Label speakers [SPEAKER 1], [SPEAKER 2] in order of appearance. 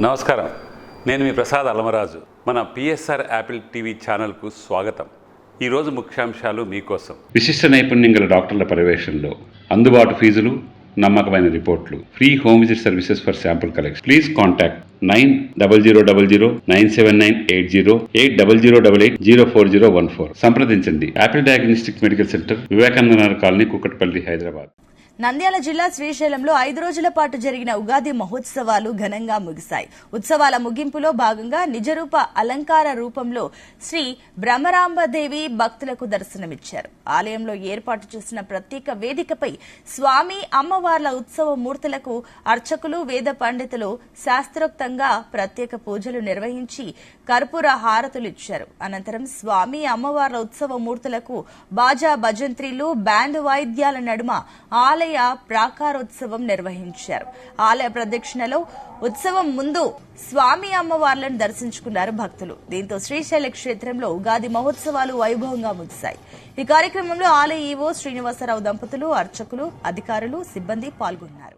[SPEAKER 1] నమస్కారం. నేను మీ ప్రసాద్ అలమరాజు. మన పిఎస్ఆర్ యాపిల్ టీవీ ఛానల్కు స్వాగతం. ఈరోజు ముఖ్యాంశాలు మీకోసం. విశిష్ట నైపుణ్యం గల డాక్టర్ల పర్యవేక్షణలో అందుబాటు ఫీజులు నమ్మకమైన రిపోర్ట్లు free home visit services for sample collection. Please contact nine double zero double zero nine seven nine eight zero eight double zero double eight zero four zero one four. సంప్రదించండి. Apple diagnostic medical centre Vivekananda Nagar colony Kukatpally Hyderabad.
[SPEAKER 2] Nandyal జిల్లా శ్రీశైలంలో ఐదు రోజుల పాటు జరిగిన ఉగాది మహోత్సవాలు ఘనంగా ముగిశాయి. ఉత్సవాల ముగింపులో భాగంగా నిజరూప అలంకార రూపంలో శ్రీ బ్రహ్మరాంబదేవి భక్తులకు దర్శనమిచ్చారు. ఆలయంలో ఏర్పాటు చేసిన ప్రత్యేక వేదికపై స్వామి అమ్మవార్ల ఉత్సవ మూర్తులకు అర్చకులు వేద పండితులు శాస్త్రోక్తంగా ప్రత్యేక పూజలు నిర్వహించి కర్పూర హారతులు ఇచ్చారు. అనంతరం స్వామి అమ్మవార్ల ఉత్సవ మూర్తులకు బాజా భజంత్రీలు బ్యాండ్ వాయిద్యాల నడుమ ఆలయ ఆలయ ప్రాకారోత్సవం నిర్వహించారు. ఆలయ ప్రదక్షిణలో ఉత్సవం ముందు స్వామి అమ్మవార్లను దర్శించుకున్నారు భక్తులు. దీంతో శ్రీశైల క్షేత్రంలో ఉగాది మహోత్సవాలు వైభవంగా ముగిశాయి. ఈ కార్యక్రమంలో ఆలయ ఈవో శ్రీనివాసరావు దంపతులు అర్చకులు అధికారులు సిబ్బంది పాల్గొన్నారు.